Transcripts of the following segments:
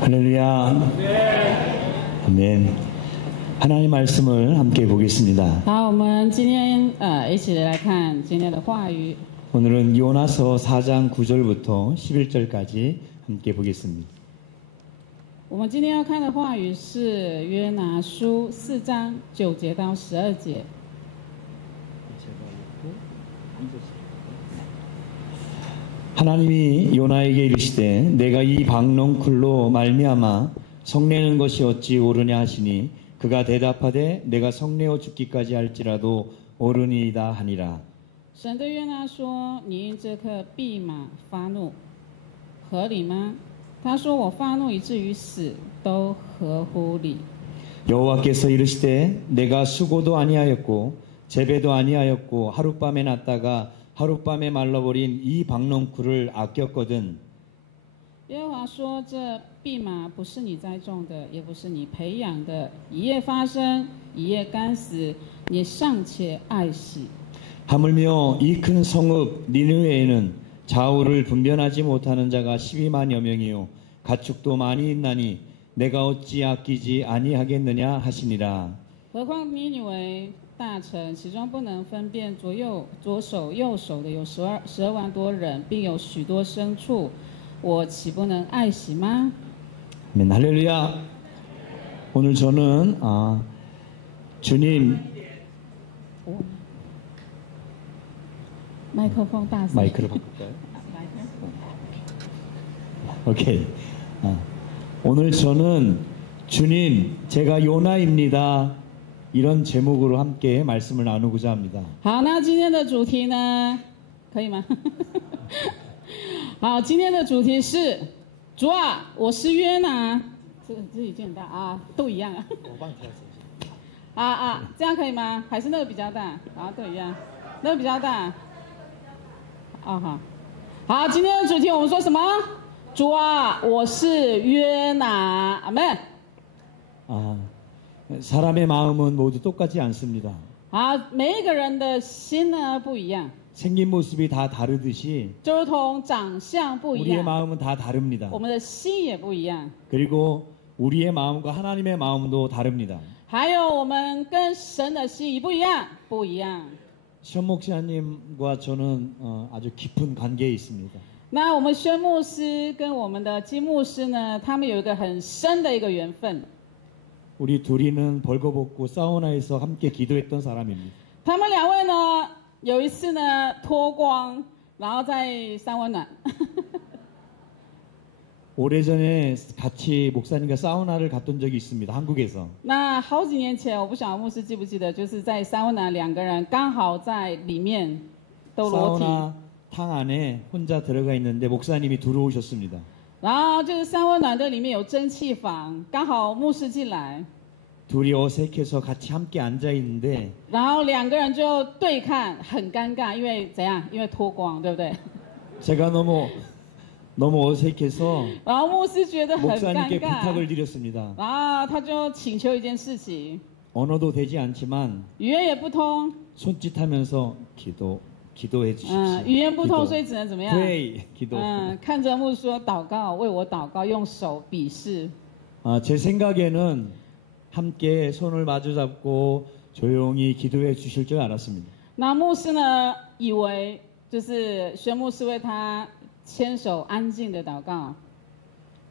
할렐루야. 아멘. 하나님 말씀을 함께 보겠습니다. 好，我们今天一起来看今天的话语。 오늘은 요나서 4장 9절부터 11절까지 함께 보겠습니다. 我们今天要看的话语是约拿书4章9节到12节。 하나님이 요나에게 이르시되 내가 이 박농쿨로 말미암아 성내는 것이 어찌 옳으냐 하시니 그가 대답하되 내가 성내어 죽기까지 할지라도 옳으니이다 하니라. 神对约拿说：“你因这棵蓖麻发怒，合理吗？”他说：“我发怒以至于死，都合乎理。” 여호와께서 이르시되 내가 수고도 아니하였고 재배도 아니하였고 하룻밤에 났다가 하룻밤에 말라버린 이 박농쿨을 아꼈거든. 耶和华说：“这蓖麻不是你栽种的，也不是你培养的，一夜发生，一夜干死，你尚且爱惜。” 하물며 이 큰 성읍 니느웨에는 좌우를 분변하지 못하는 자가 12만여 명이요 가축도 많이 있나니 내가 어찌 아끼지 아니하겠느냐 하시니라. 何况尼尼微大城，其中不能分辨左手右手的有12万多人，并有许多牲畜，我岂不能爱惜吗？ 아멘. 할렐루야. 오늘 저는 주님 麦克风大声。 마이크를 바꿀까요? 오케이. 오늘 저는 주님 제가 요나입니다. 이런 제목으로 함께 말씀을 나누고자 합니다. 好，那今天的主题呢？可以吗？好，今天的主题是主啊，我是约拿。这已经很大啊，都一样啊。我帮你调整一下。这样可以吗？还是那个比较大？都一样，那个比较大。好，今天的主题我们说什么？主啊，我是约拿。阿门。 사람의 마음은 모두 똑같지 않습니다. 好，每一个人的心呢不一样， 생긴 모습이 다 다르듯이 就如同长相不一 우리의 样， 마음은 다 다릅니다. 我们的心也不一样。 그리고 우리의 마음과 하나님의 마음도 다릅니다. 还有我们跟神的心一不一样，不一样。 시험 목사님과 저는 아주 깊은 관계에 있습니다. 那我们宣牧师跟我们的金牧师呢，他们有一个很深的一个缘分。 우리 둘이는 벌거벗고 사우나에서 함께 기도했던 사람입니다. 他们两位呢，有一次呢脱光，然后在三温暖。오래전에 같이 목사님과 사우나를 갔던 적이 있습니다. 한국에서. 那好几年前，我不晓得牧师记不记得，就是在三温暖两个人刚好在里面都裸体。 사우나 탕 안에 혼자 들어가 있는데 목사님이 들어오셨습니다. 然后就是三温暖的里面有蒸汽房，刚好牧师进来， 둘이 어색해서 같이 함께 앉아 있는데 然后两个人就对看，很尴尬，因为怎样？因为脱光，对不对？ 제가 너무 어색해서 然后牧师觉得很尴 목사님께 尬， 부탁을 드렸습니다. 然后他就请求一件事情， 언어도 되지 않지만 语言也不通， 손짓하면서 기도해 주십시오. 语言不通，所以只能怎么样？ Pray, 기도. 看着牧师说祷告，为我祷告，用手比示。 제 생각에는 함께 손을 마주 잡고 조용히 기도해 주실 줄 알았습니다. 那牧师呢，以为就是宣牧师为他牵手安静的祷告。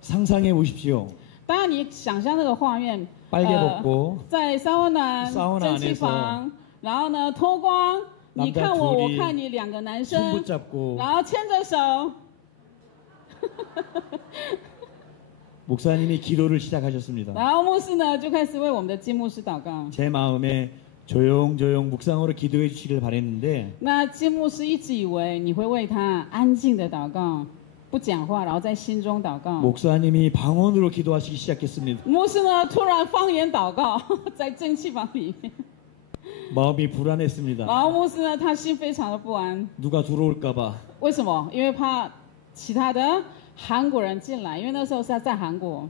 상상해 보십시오. 当然，你想象那个画面， 빨개 벗고 在三温暖사우나 蒸汽房，然后呢脱光，你看我，我看你，两个男 손 生， 붙잡고 然后牵着手。 목사님이 기도를 시작하셨습니다. 然后牧师呢就开始为我们的金牧师祷告。 제 마음에 조용조용 묵상으로 기도해 주시길 바랬는데 那金牧师一直以为你会为他安静的祷告，不讲话，然后在心中祷告。 목사님이 방언으로 기도하시기 시작했습니다. 牧师呢突然方言祷告，在蒸汽房里面。 마음이 불안했습니다. 然后牧师呢，他心非常的不安。 누가 들어올까봐. 为什么？因为怕其他的韩国人进来，因为那时候是在韩国。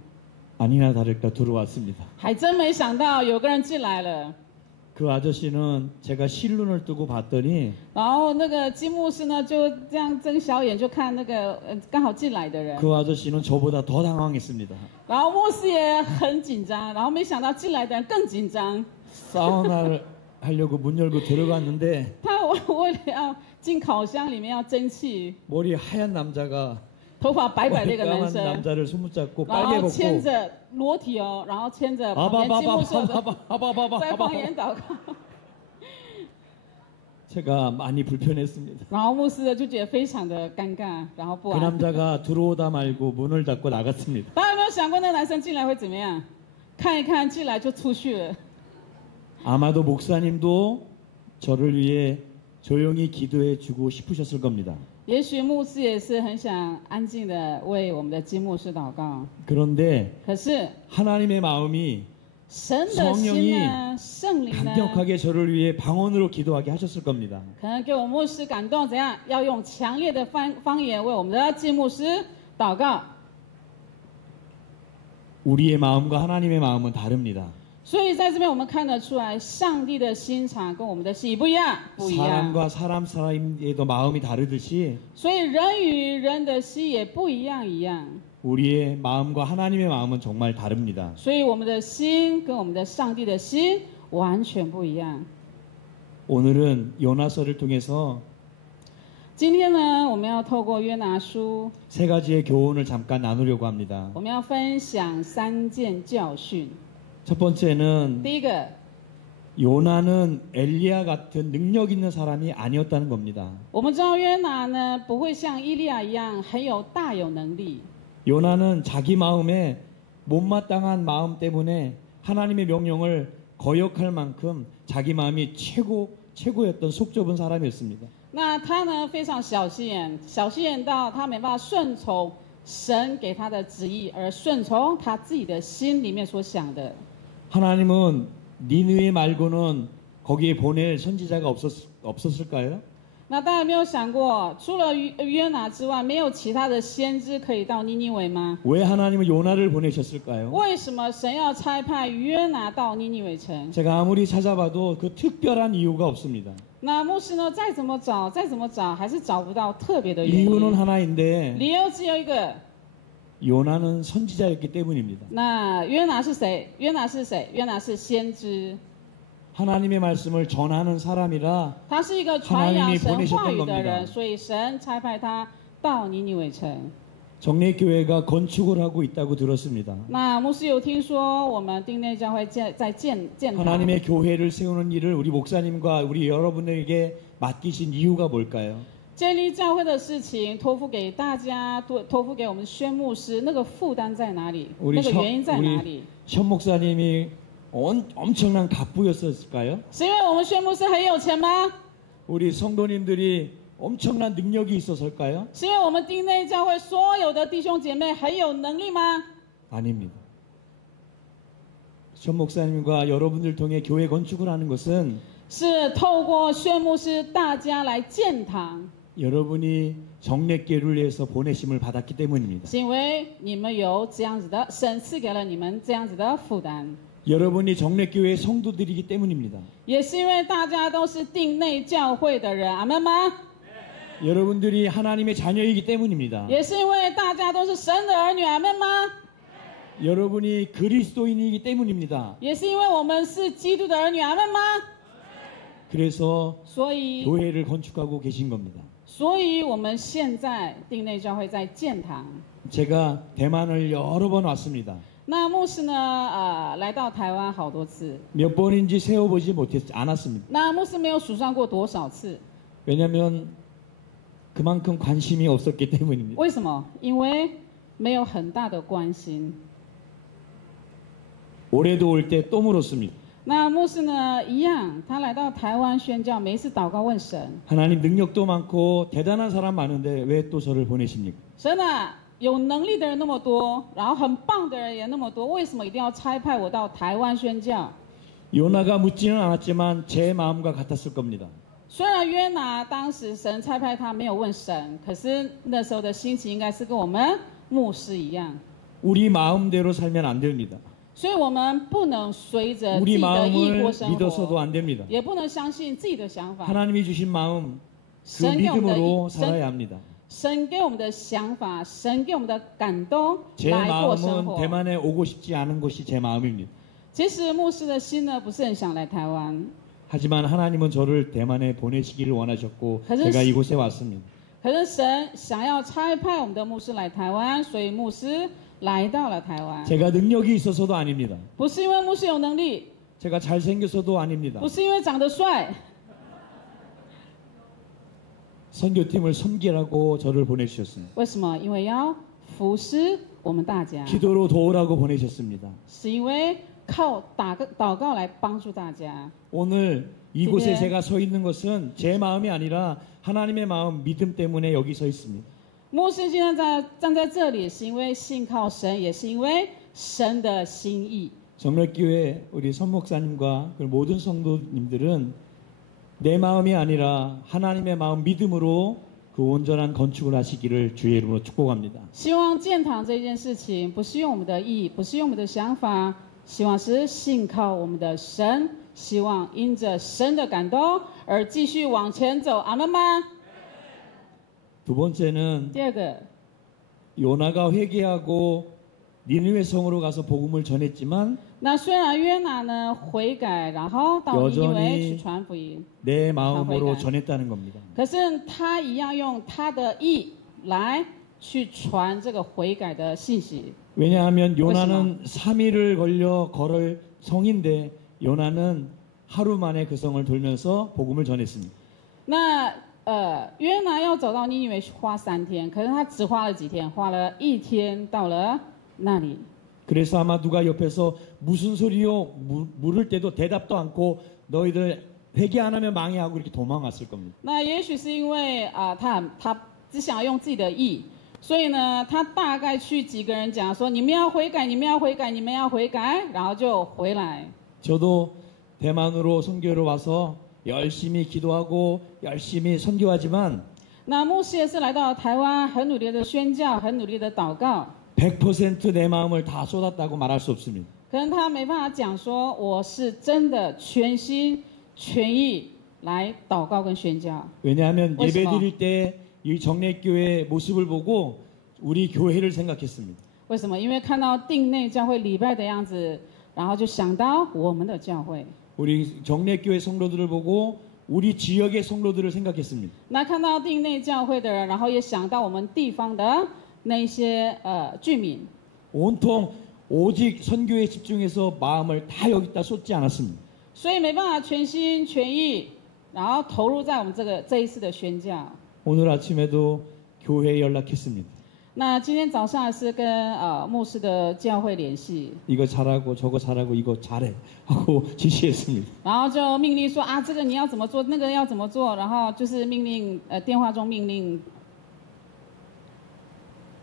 아니나 다를까 들어왔습니다. 还真没想到有个人进来了。그 아저씨는 제가 실눈을 뜨고 봤더니 然后那个金牧师呢，就这样睁小眼就看那个刚好进来的人， 그 아저씨는 저보다 더 당황했습니다. 然后牧师也很紧张，然后没想到进来的人更紧张。 사우나를 하려고 문 열고 들어갔는데 他为了要进烤箱里面要蒸汽， 머리 하얀 남자가 头发白白的一个男 까만 生， 남자를 손붙잡고 然 빨개 后牵 벗고 着裸体哦，然后牵着旁边金牧师的在方言 아바바바바바바바바바 祷告， 제가 많이 불편했습니다. 然后牧师就觉得非常的尴尬，然后不 그 安。 남자가 들어오다 말고 문을 닫고 나갔습니다. 大家有没有想过那个男生进来会怎么样？看一看进来就出去了。 아마도 목사님도 저를 위해 조용히 기도해 주고 싶으셨을 겁니다. 也许牧师也是很想安静的为我们的金牧师祷告， 그런데 可是 하나님의 마음이 神的心呢，圣灵呢， 강력하게 저를 위해 방언으로 기도하게 하셨을 겁니다. 可能给我们牧师感动，怎样要用强烈的方言为我们的金牧师祷告。 우리의 마음과 하나님의 마음은 다릅니다. 所以在这边我们看得出来，上帝的心肠跟我们的心不一样，不一样。 사람과 사람에도 마음이 다르듯이 所以人与人的心也不一样一样。 우리의 마음과 하나님의 마음은 정말 다릅니다. 所以我们的心跟我们的上帝的心完全不一样。 오늘은 요나서를 통해서 今天呢，我们要透过约拿书， 세 가지의 교훈을 잠깐 나누려고 합니다. 我们要分享3件教训。 첫 번째는 第一个， 요나는 엘리야 같은 능력 있는 사람이 아니었다는 겁니다. 我们知道约拿呢不会像伊利亚一样大有能力。 요나는 자기 마음에 못마땅한 마음 때문에 하나님의 명령을 거역할 만큼 자기 마음이 최고였던 속 좁은 사람이었습니다. 那他呢非常小心眼，小心眼到他没办法顺从神给他的旨意，而顺从他自己的心里面所想的。 하나님은 니느웨 말고는 거기에 보낼 선지자가 없었을까요? 那大家有没有想过，除了约拿之外，没有其他的先知可以到尼尼微吗？ 왜 하나님은 요나를 보내셨을까요? 为什么神要差派约拿到尼尼微城？ 제가 아무리 찾아봐도 그 특별한 이유가 없습니다. 那牧师呢，再怎么找，还是找不到特别的原 이유는 因。 하나인데 理由只有一个。 요나는 선지자였기 때문입니다. 那约拿是谁？约拿是谁？约拿是先知， 하나님의 말씀을 전하는 사람이라 他是一个传扬 하나님이 神话 보내셨던 语的 겁니다. 人，所以神差派他到尼尼微城。 정례교회가 건축을 하고 있다고 들었습니다. 那牧师有听说，我们丁内教会在建堂。 하나님의 교회를 세우는 일을 우리 목사님과 우리 여러분에게 맡기신 이유가 뭘까요? 建立教会的事情托付给大家，托付给我们宣牧师，那个负担在哪里？ 우리 那个原因在哪里？ 현 목사님이 엄청난 갑부였을까요? 是因为我们宣牧师很有钱吗？ 우리 성도님들이 엄청난 능력이 있어서일까요? 是因为我们丁内教会所有的弟兄姐妹很有能力吗？ 아닙니다. 현 목사님과 여러분들 통해 교회 건축을 하는 것은 是透过宣牧师大家来建堂。 여러분이 정례교회를 위해서 보내심을 받았기 때문입니다. 是因为你们有这样子的，神赐给了你们这样子的负担， 여러분이 정례교회의 성도들이기 때문입니다. 也是因为大家都是定内教会的人，阿门吗？ 여러분들이 하나님의 자녀이기 때문입니다. 也是因为大家都是神的儿女，阿门吗？ 여러분이 그리스도인이기 때문입니다. 也是因为我们是基督的儿女，阿门吗？ 그래서 所以， 교회를 건축하고 계신 겁니다. 我们现在定内教会在建堂。 제가 대만을 여러 번 왔습니다. 那牧师呢，来到台湾好多次， 몇 번인지 세어보지 않았습니다. 那牧师没有数算过多少次， 왜냐하면 그만큼 관심이 없었기 때문입니다. 为什么？因为没有很大的关心。 올해도 올 때 또 물었습니다. 那牧师呢，一样，他来到台湾宣教，每一次祷告问神， 하나님 능력도 많고 대단한 사람 많은데 왜 또 저를 보내십니까? 神啊，有能力的人那么多，然后很棒的人也那么多，为什么一定要差派我到台湾宣教？ 요나가 묻지는 않았지만 제 마음과 같았을 겁니다. 虽然约拿当时神差派他没有问神，可是那时候的心情应该是跟我们牧师一样。 우리 마음대로 살면 안 됩니다. 所以我们不能随着自 우리 己的意 마음을 过生 믿어서도 活， 안 됩니다. 也不能相信自己的想法。 하나님이 주신 마음 그 神给我们的 믿음으로 神 살아야 합니다. 神给我们的想法，神给我们的感动 제 来过生 마음은 活。 대만에 오고 싶지 않은 것이 제 마음입니다. 其实牧师的心呢，不是很想来台湾， 하지만 하나님은 저를 대만에 보내시기를 원하셨고 그래서 제가 이곳에 왔습니다. 可是神想要差派我们的牧师来台湾，所以牧师来到了台湾。 제가 능력이 있어서도 아닙니다. 不是因为牧师有能力， 제가 잘생겨서도 아닙니다. 不是因为长得帅， 선교팀을 섬기라고 저를 보내주셨습니다. 为什么？因为要服侍我们大家， 기도로 도우라고 보내셨습니다. 是因为靠祷告来帮助大家。 오늘 이곳에 네. 제가 서 있는 것은 제 마음이 아니라 하나님의 마음 믿음 때문에 여기 서 있습니다. 牧师今天站在这里，是因为信靠神，也是因为神的心意。 정렬교회 우리 선목사님과 그 모든 성도님들은 내 마음이 아니라 하나님의 마음 믿음으로 그 온전한 건축을 하시기를 주의 이름으로 축복합니다. 希望建堂这件事情，不是用我们的意，不是用我们的想法，希望是信靠我们的神，希望因着神的感动而继续往前走。阿门吗？ 두 번째는 第二个， 요나가 회개하고 니느웨 성으로 가서 복음을 전했지만 那虽然约拿呢悔改，然后到尼尼微去传福音， 내 마음으로 회개. 전했다는 겁니다. 可是他一样用他的意来去传这个悔改的信息。 왜냐하면 요나는 3일을 걸려 걸을 성인데 요나는 하루 만에 그 성을 돌면서 복음을 전했습니다. 那约拿要走到尼尼微花3天，可是他只花了几天？花了1天到了那里。 그래서 아마 누가 옆에서 무슨 소리요 물을 때도 대답도 않고 너희들 회개 안 하면 망해 하고 이렇게 도망갔을 겁니다. 那也许是因为他只想要用自己的意，所以呢，他大概去几个人讲说：你们要悔改，你们要悔改，你们要悔改，然后就回来。 저도 대만으로 선교로 와서 열심히 기도하고 열심히 선교하지만 那牧师也是来到台湾，很努力的宣教，很努力的祷告。 100% 내 마음을 다 쏟았다고 말할 수 없습니다. 可能他没办法讲说我是真的全心全意来祷告跟宣教。 왜냐하면 왜 예배 있어? 드릴 때 이 정례교회 모습을 보고 우리 교회를 생각했습니다. 为什么？因为看到定内教会礼拜的样子，然后就想到我们的教会。 우리 정례교회 성도들을 보고 우리 지역의 성도들을 생각했습니다. 那看到定内教会的人，然后也想到我们地方的那些居民。 온통 오직 선교에 집중해서 마음을 다 여기다 쏟지 않았습니다. 所以没办法全心全意，然后投入在我们这一次的宣教。 오늘 아침에도 교회에 연락했습니다. 那今天早上还是跟牧师的教会联系， 이거 잘하고 저거 잘하고 이거 잘해 하고 지시했습니다. 然后就命令说这个你要怎么做，那个要怎么做，然后就是命令电话中命令。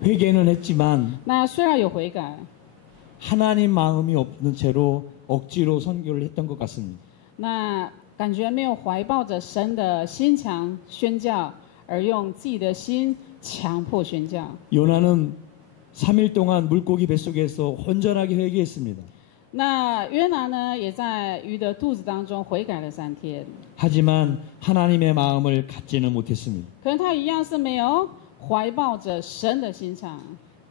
회개는 했지만 那虽然有悔改， 하나님 마음이 없는 채로 억지로 선교를 했던 것 같습니다. 那感觉没有怀抱着神的心肠宣教，而用自己的心强迫宣教。 요나는 3일 동안 물고기 뱃속에서 혼전하게 회개했습니다. 那约拿呢，也在鱼的肚子当中悔改了3天， 하지만 하나님의 마음을 갖지는 못했습니다. 可能他一样是没有怀抱着神的心肠，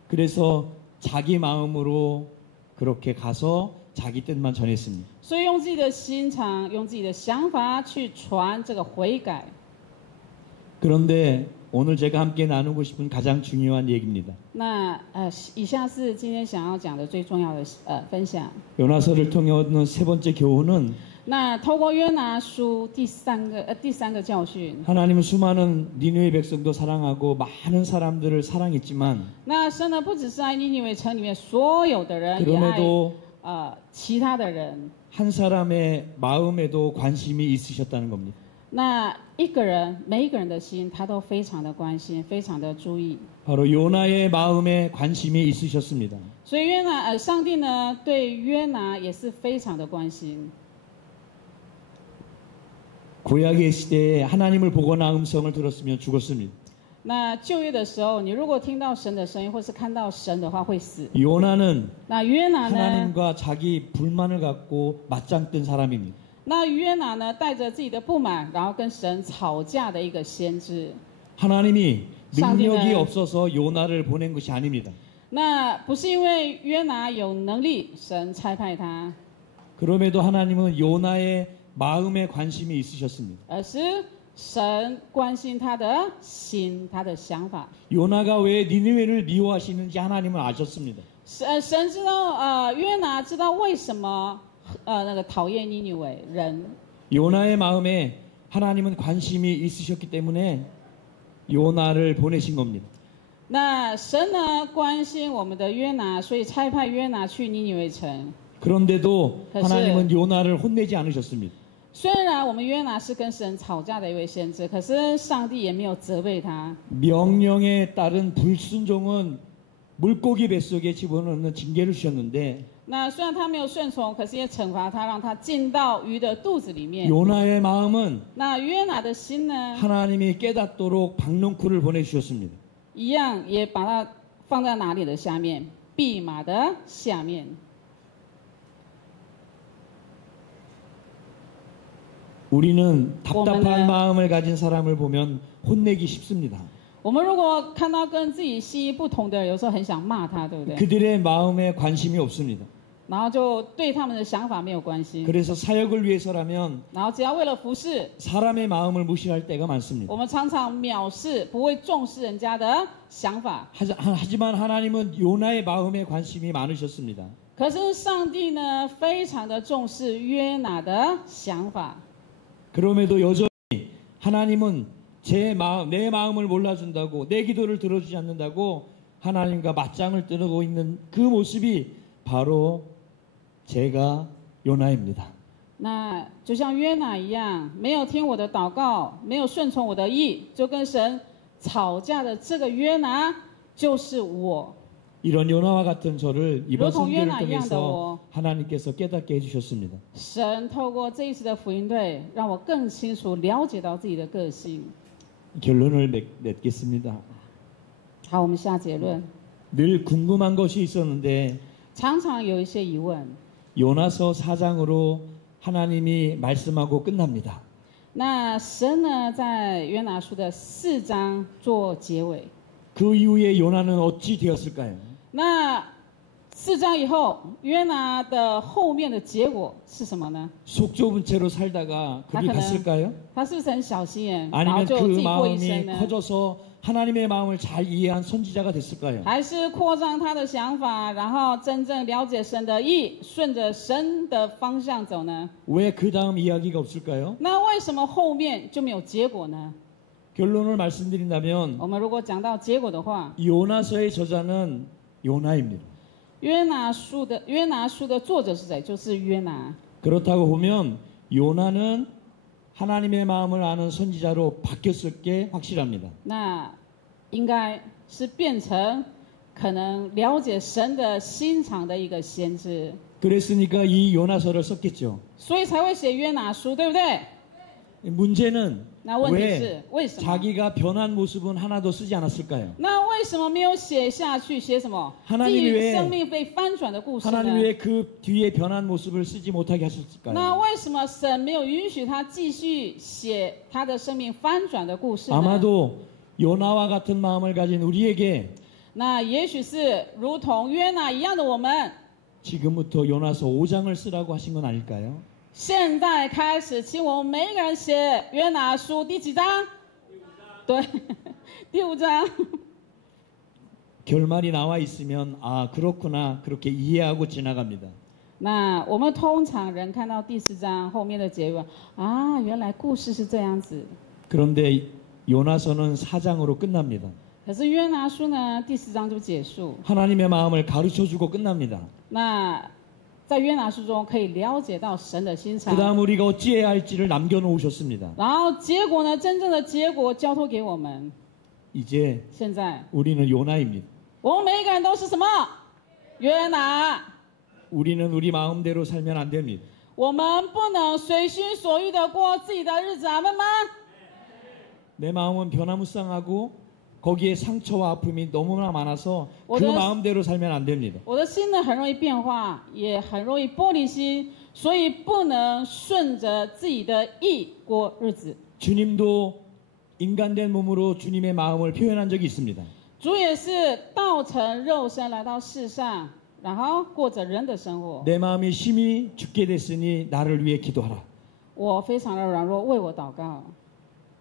그래서 자기 마음으로 그렇게 가서 자기 뜻만 전했습니다. 所以用自己的心肠，用自己的想法去传这个悔改。 그런데 오늘 제가 함께 나누고 싶은 가장 중요한 얘기입니다. 那以下是今天想要讲的最重要的分享。 요나서를 통해 얻는 세 번째 교훈은 那透过约拿书第三个教训， 하나님은 수많은 니느웨 백성도 사랑하고 많은 사람들을 사랑했지만 那神呢不只是爱尼尼微城里面所有的人，也爱 그럼에도 其他的人。 한 사람의 마음에도 관심이 있으셨다는 겁니다. 那每一个人的心，他都非常的关心，非常的注意。 바로 요나의 마음에 관심이 있으셨습니다. 所以上帝呢对约拿也是非常的关心。 구약의 시대에 하나님을 보거나 음성을 들었으면 죽었습니다. 那旧约的时候，你如果听到神的声音，或是看到神的话，会死。 요나는 那约拿呢？ 하나님과 자기 불만을 갖고 맞짱 뜬 사람입니다. 那约拿呢，带着自己的不满，然后跟神吵架的一个先知。 하나님이 능력이 상대는- 없어서 요나를 보낸 것이 아닙니다. 那不是因为约拿有能力，神差派他， 그럼에도 하나님은 요나의 마음에 관심이 있으셨습니다. 而是神关心他的心，他的想法。 요나가 왜 니느웨를 미워하시는지 하나님은 아셨습니다. 神知道，约拿知道为什么那个讨厌尼尼微人。 요나의 마음에 하나님은 관심이 있으셨기 때문에 요나를 보내신 겁니다. 那神呢关心我们的约拿，所以差派约拿去尼尼微城。 그런데도 그것을- 하나님은 요나를 혼내지 않으셨습니다. 虽然我们约拿是跟神吵架的一位先知，可是上帝也没有责备他。 명령에 따른 불순종은 물고기 뱃속에 집어넣는 징계를 주셨는데 那虽然他没有顺从，可是也惩罚他，让他进到鱼的肚子里面。 요나의 마음은 那约拿的心呢， 하나님이 깨닫도록 박농쿨을 보내주셨습니다. 一样也把它放在哪里的下面？蓖麻的下面。 우리는 답답한 오면은- 마음을 가진 사람을 보면 혼내기 쉽습니다. 我们如果看到跟自己心意不同的人，有时候很想骂他，对不对？ 그들의 마음에 관심이 없습니다. 然后就对他们的想法没有关系。 그래서 사역을 위해서라면 然后只要为了服侍， 사람의 마음을 무시할 때가 많습니다. 我们常常藐视，不会重视人家的想法。 하지만 하나님은 요나의 마음에 관심이 많으셨습니다. 可是上帝呢，非常的重视约拿的想法。 그럼에도 여전히 하나님은 내 마음을 몰라준다고 내 기도를 들어주지 않는다고 하나님과 맞짱을 뜨고 있는 그 모습이 바로 제가 요나입니다. 那就像约拿一样，没有听我的祷告，没有顺从我的意，就跟神吵架的这个约拿，就是我。 이런 요나와 같은 저를 이번如同 성경을 요나一样的 통해서 我， 하나님께서 깨닫게 해주셨습니다. 神透过这一次的福音队，让我更清楚了解到自己的个性。 결론을 맺겠습니다. 好，我们下结论。 늘 궁금한 것이 있었는데 常常有一些疑问， 요나서 4장으로 하나님이 말씀하고 끝납니다. 那神呢，在约拿书的4章做结尾。 그 이후에 요나는 어찌 되었을까요? 那4章以后，约拿的后面的结果是什么呢？ 속 좁은 채로 살다가 그리 아, 갔을까요? 他是不是很小心眼，然后 아니면 就自 그 己过一 마음이 生呢？ 커져서 하나님의 마음을 잘 이해한 선지자가 됐을까요? 还是扩张他的想法，然后真正了解神的意，顺着神的方向走呢？ 왜 그 다음 이야기가 없을까요? 那为什么后面就没有结果呢？ 결론을 말씀드린다면 我们如果讲到结果的话， 요나서의 저자는 요나입니다. 约拿书的作者是谁？就是约拿。 그렇다고 보면 요나는 하나님의 마음을 아는 선지자로 바뀌었을 게 확실합니다. 那应该是变成可能了解神的心肠的一个先知， 그랬으니까 이 요나서를 썼겠죠. 所以才会写约拿书，对不对？ 문제는 那问题 왜 是为什么？ 자기가 변한 모습은 하나도 쓰지 않았을까요? 那为什么没有写下去？写什么？ 하나님이 基 왜 于生命被翻转的故事 하나님 呢？ 왜 그 뒤에 변한 모습을 쓰지 못하게 那 하셨을까요? 为什么神没有允许他继续写他的生命翻转的故事呢？ 아마도 요나와 같은 마음을 가진 우리에게 那也许是如同约拿一样的我们， 지금부터 요나서 5장을 쓰라고 하신 건 아닐까요? 现在开始，请我们每一个人写约拿书第几章？对，第5章。 결말이 나와 있으면 아 그렇구나 그렇게 이해하고 지나갑니다. 那我们通常人看到第4章后面的结论啊，原来故事是这样子。 그런데 요나서는 4장으로 끝납니다. 可是约拿书呢，第4章就结束。 하나님의 마음을 가르쳐주고 끝납니다. 那在约拿书中可以了解到神的心 그 肠， 다음 우리가 어찌해야 할지를 남겨놓으셨습니다. 然后结果呢，真正的结果交托给我们。 이제 现在 우리는 요나입니다. 我们每一个人都是什么？约拿。 우리는 우리 마음대로 살면 안 됩니다. 我们不能随心所欲的过自己的日子，阿们吗？ 내 마음은 변화무쌍하고 거기에 상처와 아픔이 너무나 많아서 그 오늘- 마음대로 살면 안 됩니다. 我的心呢很容易变化，也很容易玻璃心，所以不能顺着自己的意过日子。 주님도 인간된 몸으로 주님의 마음을 표현한 적이 있습니다. 主也是道成肉身来到世上，然后过着人的生活。 내 마음이 심히 죽게 됐으니 나를 위해 기도하라. 我非常的软弱，为我祷告，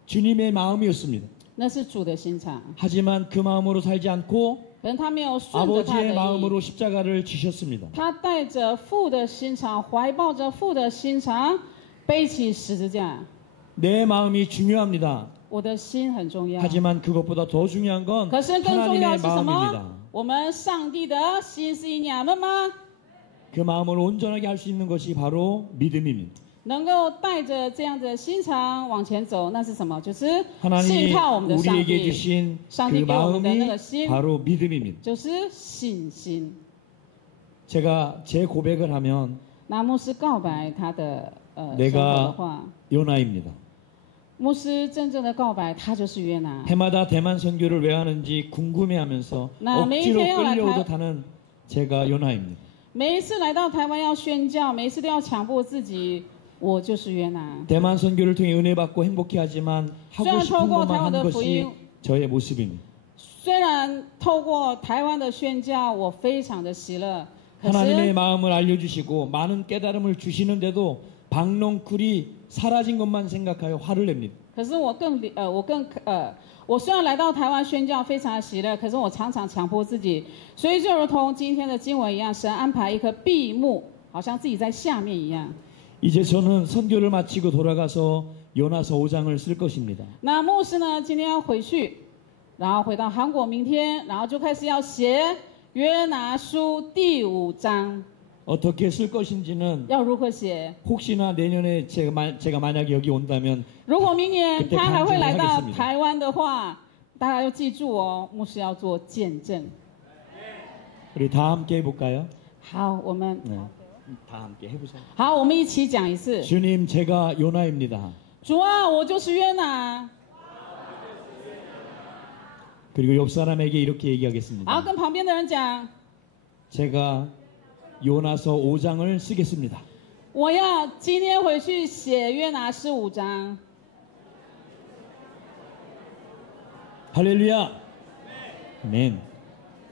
주님의 마음이었습니다. 那是主的心肠。 하지만 그 마음으로 살지 않고 可能他没有顺着他 아버지의 的 마음으로 意， 십자가를 지셨습니다. 他带着父的心肠，怀抱着父的心肠，背起十字架。 내 마음이 중요합니다. 我的心很重要， 하지만 그것보다 더 중요한 건 可是更重要的 하나님의 是什么？ 마음입니다. 我们上帝的心是你们吗？ 그 마음을 온전하게 할 수 있는 것이 바로 믿음입니다. 能够带着这样的心肠往前走，那是什么？就是信 하나님이 靠我们的上 우리에게 帝， 주신 그 上帝给我们的那 마음이 个心， 바로 믿음입니다. 就是信心。 제가 제 고백을 하면 那牧师告白他的生 내가 活的话， 요나입니다. 牧师真正的告白，他就是约拿。 해마다 대만 선교를 왜 하는지 궁금해하면서 나 억지로 매일 끌려오듯 하는 제가 요나입니다. 每一次来到台湾要宣教，每一次都要强迫自己，我就是约拿。 대만 선교를 통해 은혜 받고 행복해하지만 하고虽然 싶은 透过 것만 台湾 한 的福 것이 音， 저의 모습입니다. 虽然透过台湾的宣教，我非常的喜乐，可 하나님의 是 마음을 알려주시고 많은 깨달음을 주시는데도 박농쿨이 사라진 것만 생각하여 화를 냅니다. 可是我虽然来到台湾宣教非常的喜乐，可是我常常强迫自己，所以就如同今天的经文一样，神安排一棵闭木，好像自己在下面一样。 이제 저는 선교를 마치고 돌아가서 요나서 5장을 쓸 것입니다. 那牧师呢，今天要回去，然后回到韩国，明天，然后就开始要写约拿书第5章， 어떻게 쓸 것인지는 要如何写？ 혹시나 내년에 제가 만약에 여기 온다면 如果明年 그때 他还会来到 간증하겠습니다. 台湾的话，大家要记住哦，牧师要做见证。 우리 다 함께 해볼까요? 好，我们 네. 다 함께 해보세요. 好，我们一起讲一次。 주님, 제가 요나입니다. 主啊，我就是约拿。 그리고 옆 사람에게 이렇게 然后 얘기하겠습니다. 跟旁边的人讲， 제가 요나서 5장을 쓰겠습니다. 我要今天回去写约拿书5章。 할렐루야. 아멘.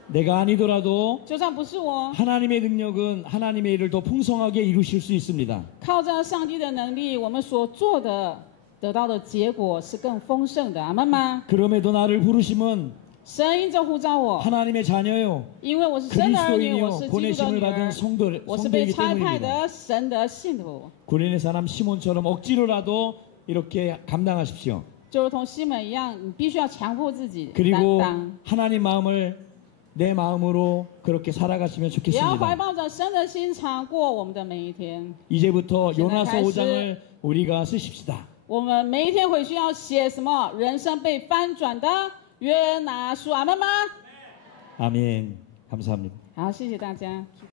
내가 아니더라도 就算不是我， 하나님의 능력은 하나님의 일을 더 풍성하게 이루실 수 있습니다. 靠着上帝的能力，我们所做的得到的结果是更丰盛的。阿门吗？ 그럼에도 나를 부르심은 神因着呼召我， 하나님의 자녀요. 因为我是神的儿女，我 그리스도인이요. 是基督的 보내심을 女 받은 儿， 我是被 성도이기 差派 때문입니다. 的神的信徒。 구린의 사람 시몬처럼 억지로라도 이렇게 감당하십시오. 就如同西门一样，你必须要强迫自己担 그리고 当， 하나님 마음을 내 마음으로 그렇게 살아가시면 也要怀 좋겠습니다. 抱着神的心肠过我们的每一天。 이제부터 지금 요나서 다시- 5장을 우리가 쓰십시다. 我们每一天回去要写什么？人生被翻转的约拿书，阿门吗？ 아멘. 감사합니다. 好，谢谢大家。